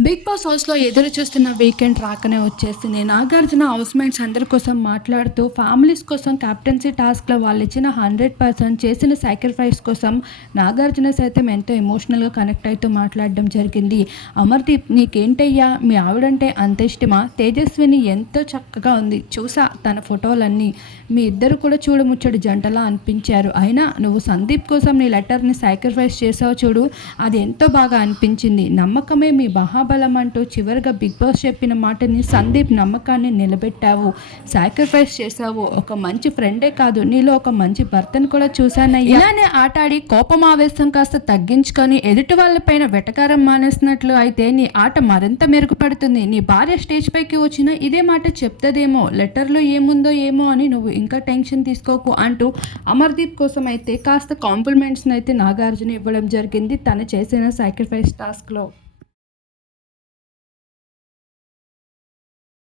Big boss హౌస్లో ఎదురు చూస్తున్న వీకెండ్ రాకనే వచ్చేసింది. నాగార్జున హౌస్మేట్స్ అందరి కోసం మాట్లాడుతూ ఫ్యామిలీస్ కోసం క్యాప్టెన్సీ టాస్క్లో వాళ్ళు ఇచ్చిన హండ్రెడ్ పర్సెంట్ చేసిన సాక్రిఫైస్ కోసం నాగార్జున సైతం ఎంతో ఎమోషనల్గా కనెక్ట్ అవుతూ మాట్లాడడం జరిగింది. అమర్దీప్ నీకేంటయ్యా? మీ ఆవిడంటే అంత ఇష్టమా? తేజస్విని ఎంతో చక్కగా ఉంది. చూసా తన ఫోటోలన్నీ. మీ ఇద్దరు కూడా చూడముచ్చడు జంటలా అనిపించారు. అయినా నువ్వు సందీప్ కోసం నీ లెటర్ని సాక్రిఫైస్ చేసావు చూడు అది ఎంతో బాగా అనిపించింది. నమ్మకమే మీ బహా మహాబలం అంటూ చివరిగా బిగ్ బాస్ చెప్పిన మాటని సందీప్ నమ్మకాన్ని నిలబెట్టావు. సాక్రిఫైస్ చేసావు ఒక మంచి ఫ్రెండే కాదు. నీలో ఒక మంచి భర్తను కూడా చూశానయ్యా. ఇలానే ఆటాడి కోపం ఆవేశం కాస్త తగ్గించుకొని ఎదుటి వాళ్ళపైన వెటకారం మానేసినట్లు అయితే నీ ఆట మరింత మెరుగుపడుతుంది. నీ భార్య స్టేజ్ పైకి వచ్చిన ఇదే మాట చెప్తదేమో. లెటర్లో ఏముందో ఏమో అని నువ్వు ఇంకా టెన్షన్ తీసుకోకు అంటూ అమర్దీప్ కోసం అయితే కాస్త కాంప్లిమెంట్స్ని అయితే నాగార్జున ఇవ్వడం జరిగింది. తను చేసిన సాక్రిఫైస్ టాస్క్లో.